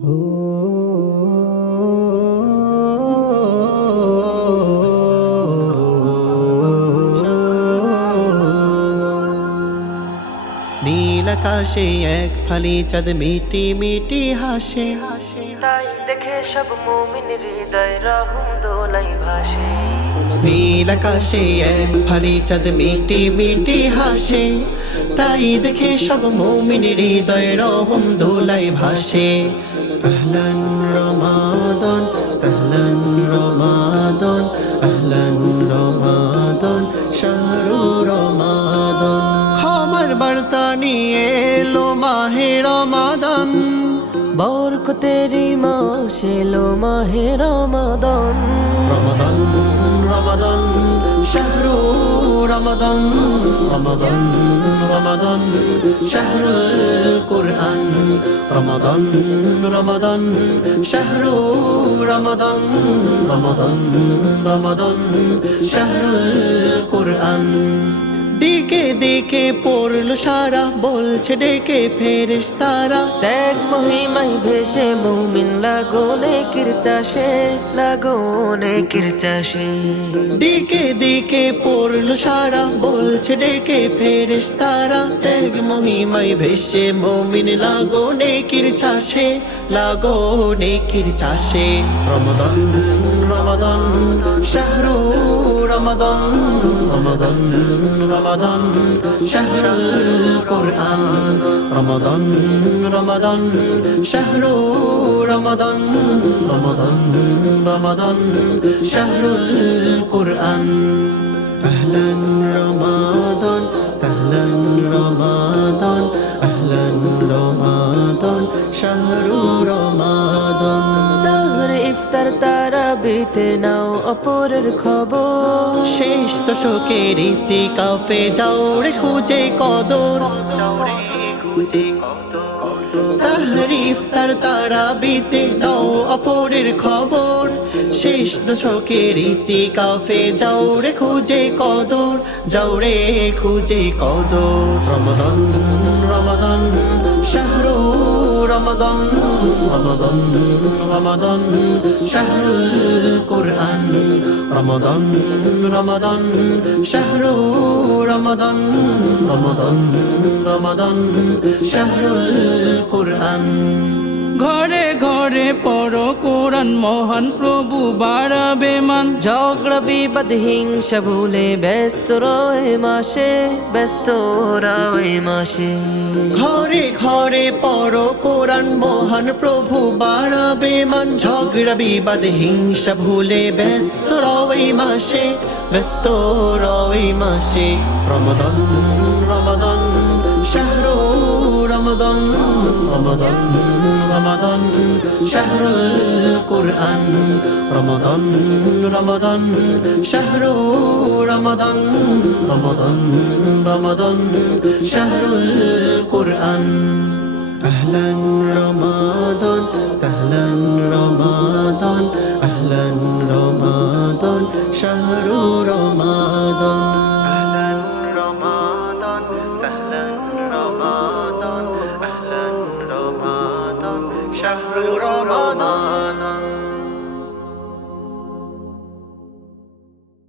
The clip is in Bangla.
নীল আকাশে এক ফালি চাঁদ মিটি মিটি হাসে, তাই দেখে সব মুমিন হৃদয় রহম দোলাই ভাসে। নীল আকাশে এক ফালি চাঁদ মিটি মিটি হাসে, তাই দেখে সব মুমিন হৃদয় রহম দোলাই ভাসে। আহলান রমাদান সাহলান রমাদান, আহলান রমাদান শাহরু রমাদান। ক্ষমার বার্তা নিয়ে এলো মাহে রমাদান, বরকতেরি মাস এলো মাহে রমাদান। রমাদান রমাদান শাহরু রমাদান, রমাদান রমাদান শাহরুল কুরআন। রমাদান রমাদান শাহরু রমাদান, রমাদান রমাদান শাহরুল কুরআন। দিকে দিকে পড়লো সারা, বলছে ডেকে ফেরেশতারা। ত্যাগ মহিমায় ভেসে মুমিন লাগো নেকির চাষে, লাগো নেকির চাষে। দিকে দিকে পড়লো সারা, বলছে ডেকে ফেরেশতারা। ত্যাগ মহিমায় ভেসে মুমিন লাগো নেকির চাষে, লাগো নেকির চাষে। রমাদান রমাদান শাহরু রমাদান, রমাদান রমাদান শাহরুল কুরআন। রমাদান রমাদান শাহরু রমাদান, রমাদান রমাদান শাহরুল কুরআন। আহলান রমাদান সাহলান রমাদান, আহলান রমাদান শাহরু রমাদান। সাহর ইফতার তারাবিতে নাও অপরের খবর, শেষ দশকের ইতিকাফে যাও রে খুঁজে কদর। সাহর ইফতার তারাবিতে নাও অপরের খবর, শেষ দশকের ইতিকাফে যাও রে খুঁজে কদর, যাও রে খুঁজে কদর। রমাদান রমাদান শাহরু রমাদান, রমাদান রমাদান শাহরুল কুরআন। রমাদান রমাদান শাহরু রমাদান, রমাদান রমাদান শাহরুল কুরআন। ঘরে ঘরে পড়ো কোরআন, মহান প্রভু বাড়াবে মান। ঝগড়া বিবাদ হিংসা ভুলে ব্যস্ত রয়ে মাসে, ব্যস্ত রয়ে মাসে। ঘরে ঘরে পড়ো কোরআন, মহান প্রভু বাড়াবে মান। ঝগড়া বিবাদ হিংসা ভুলে ব্যস্ত রওই মাসে, ব্যস্ত রওই মাসে। রমাদান রমাদান শাহরু রমাদান, রমাদান রমাদান শাহরুল কুরআন। রমাদান রমাদান শাহরু রমাদান, রমাদান রমাদান শাহরুল কুরআন। আহলান রমাদান সাহলান রমাদান, আহলান রমাদান শাহরু রমাদান।